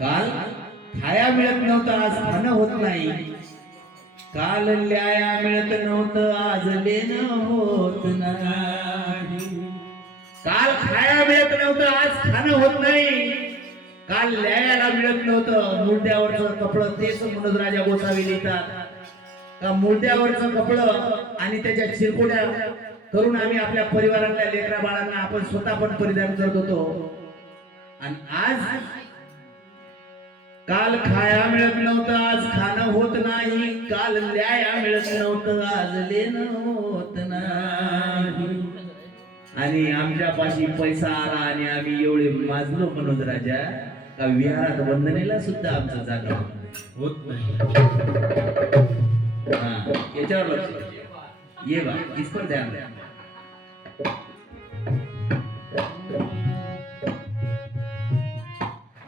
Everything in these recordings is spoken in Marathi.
काल खाया मिळत नव्हतं आज खाणं होत नाही. काल ल्याया मिळत नव्हतं आज लेणं होत नाही. काल खाया मिळत नव्हतं आज खाणं होत नाही. काल ल्यायाला मिळत नव्हतं मुर्द्यावरचं कपडं तेच म्हणून राजा गोसावी लिहितात. का मुर्द्यावरचं कपडं आणि त्याच्या चिरकुड्या करून आम्ही आपल्या परिवारातल्या लेकरा बाळांना आपण स्वतः पण परिधान करत होतो. आणि आज काल खाया मिळत नव्हतं आज खाणं होत नाही काल ल्याया मिळत नव्हतं आज लेणं होत नाही आणि आमच्या पाशी पैसा आला आणि आम्ही एवढे माजलो मनोज राजा का विहारात वंदनेला सुद्धा आमचं जागा होत नाही. हा, याच्यावर लक्ष. ये बा इस पर ध्यान द्या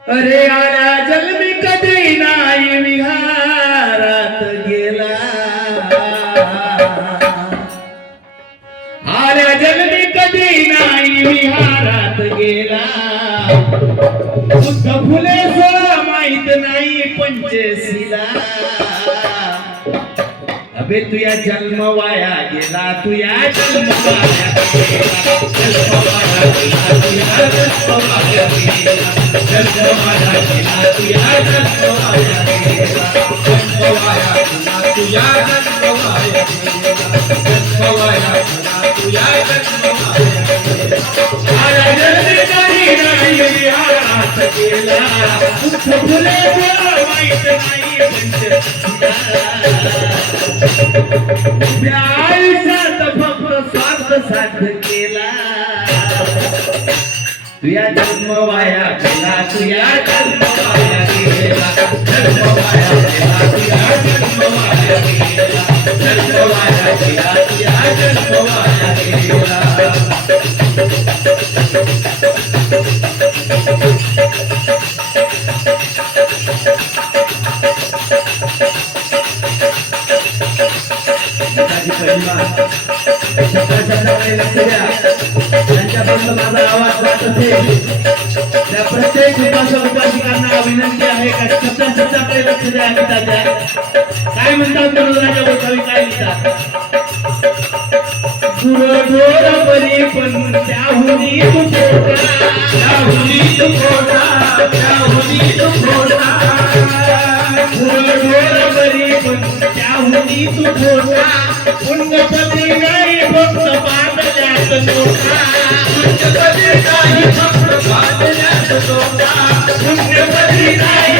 अरे आला मी कधी नाही विहारात गेला. आरा जल मी कधी नाही विहारात गेला. बुद्ध फुले सोळा माहीत नाही पंचशीला. अबे तुया जन्म वाया गेला तुया जन्म वाया जन्म वाया गेला तुया जन्म वाया गेला जन्म वाया गेला तुया जन्म वाया गेला जन्म वाया गेला जन्म वाया गेला जन्म वाया गेला जन्म वाया गेला आला नाही फुले माहीत नाही उभ्या आयुष्यात फक्त स्वार्थ साध्य केला. तुया जन्म वाया गेला तुया जन्म वाया गेला. जन्म वाया गेला तुया जन्म वाया गेला. जन्म वाया गेला तुया जन्म वाया गेला. नेताजी परिवार सकाळ सकाळी लक्ष द्या त्यांच्यापासून माझा आवाज जात असेल त्या प्रत्येक उपासक उपासिकांना विनंती आहे का सत्या सत्याकडे लक्ष द्या गीताच्या काय म्हणतात मनोराजा गोसावी काय लिहितात गुरढोर परी पण त्याहुनी तू छोटा त्याहुनी तू खोटा त्याहुनी तू खोटा गुरढोर परी पण त्याहुनी तू छोटा पुण्यपती नाही बांधल्यात नाही पुण्यपती नाही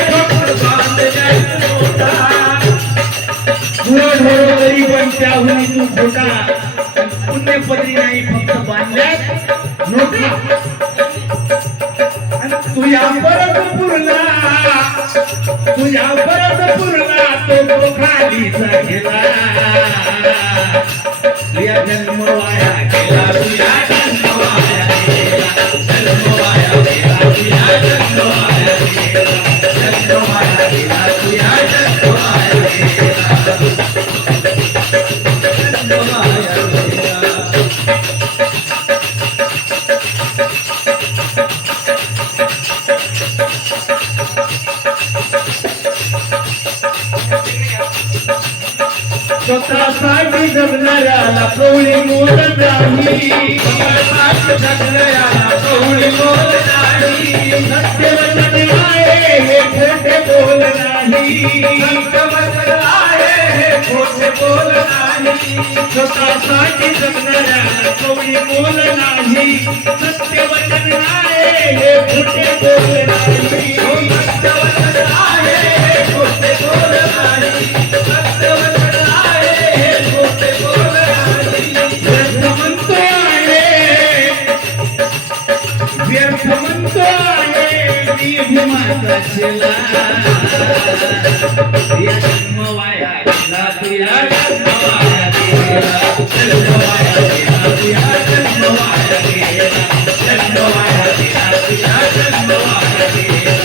पण तू छोटा पुण्यपती नाही फक्त बांधल्यात नोटा तुझ्या परत पुरला तुझ्या परत पुरला खालीचा गेला तुझ्या जन्म वाया स्वतःसाठी जगणाऱ्याला कवळी मोल नाही. कवळी मोल नाही. सत्यवचन आहे हे खोटे बोल नाही. संतवचन आहे हे खोटे बोल नाही. स्वतःसाठी जगणाऱ्याला कवळी मोल नाही. सत्यवचन आहे हे खोटे बोल नाही. हो, सत्यवचन मी भीमाचा शेला या जन्म वाया गेला तुया जन्म वाया गेला. जन्म वाया गेला तुया जन्म वाया गेला. जन्म वाया गेला तुया जन्म वाया गेला.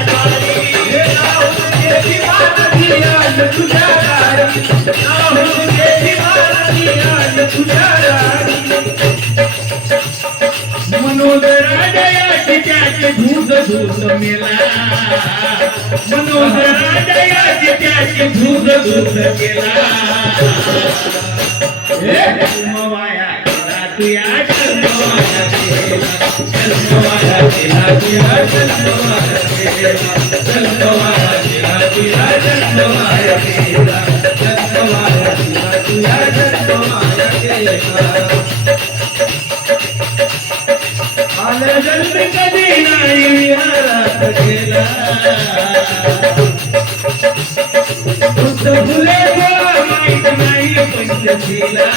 राजयाची त्याचे धूत धूत मेला मनोज राजयाची त्याचे धूत धूत केला हे केला तुया केला केला तुया केला केला तुया केला केला. आलं कधी नाही. फुले माहीत नाही पंचशीला